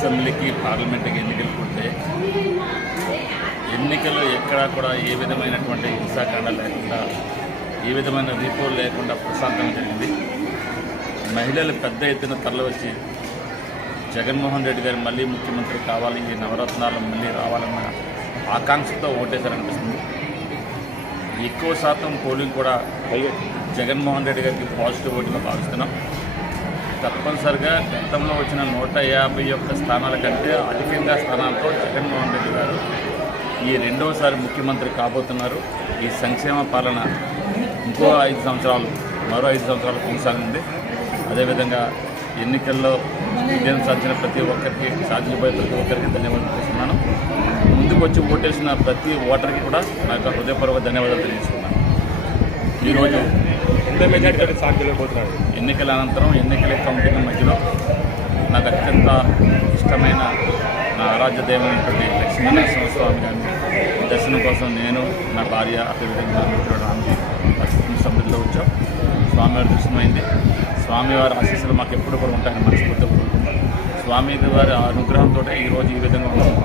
అసెంబ్లీకి పార్లమెంట్కి ఎన్నికలు పుడితే ఎన్నికలు ఎక్కడా కూడా ఏ విధమైనటువంటి హింసాకాండ లేకుండా ఏ విధమైన రీపోలు లేకుండా ప్రశాంతంగా జరిగింది. మహిళలు పెద్ద ఎత్తున తరలివచ్చి జగన్మోహన్ రెడ్డి గారు మళ్ళీ ముఖ్యమంత్రి కావాలి ఈ నవరత్నాలు మళ్ళీ రావాలన్న ఆకాంక్షతో ఓటేశారనిపిస్తుంది. ఎక్కువ శాతం పోలింగ్ కూడా జగన్మోహన్ రెడ్డి గారికి పాజిటివ్ ఓటుగా భావిస్తున్నాం. తప్పనిసరిగా గతంలో వచ్చిన నూట యాభై ఒక్క స్థానాల కంటే అధికంగా స్థానాలతో జగన్మోహన్ రెడ్డి గారు ఈ రెండవసారి ముఖ్యమంత్రి కాబోతున్నారు. ఈ సంక్షేమ పాలన ఇంకో ఐదు సంవత్సరాలు మరో ఐదు సంవత్సరాలు కొనసాగింది అదేవిధంగా ఎన్నికల్లో విజయం సాధించిన ప్రతి ఒక్కరికి సాధించబోయే ప్రతి ఒక్కరికి ధన్యవాదాలు తెలుస్తున్నాను ముందుకు వచ్చి ఓటేసిన ప్రతి ఓటర్కి కూడా నా యొక్క హృదయపూర్వక ధన్యవాదాలు తెలియజేస్తున్నాను ఈరోజు ఎంత ఎన్నికల అనంతరం ఎన్నికల కమిటీల మధ్యలో నాకు అత్యంత ఇష్టమైన నా ఆరాధ్య దైవమైనటువంటి లక్ష్మీనరసింహస్వామి గారిని దర్శనం కోసం నేను నా భార్య అదేవిధంగా మిత్రుడు రామ్జీ కుటుంబ సభ్యుల్లో వచ్చాం స్వామివారి దర్శనమైంది. స్వామివారి ఆశీస్సులు మాకు ఎప్పుడు కూడా ఉంటాయని మనస్ఫూర్తిగా కోరుకుంటున్నాం. స్వామి వారి అనుగ్రహంతో ఈరోజు ఈ విధంగా ఉన్నాం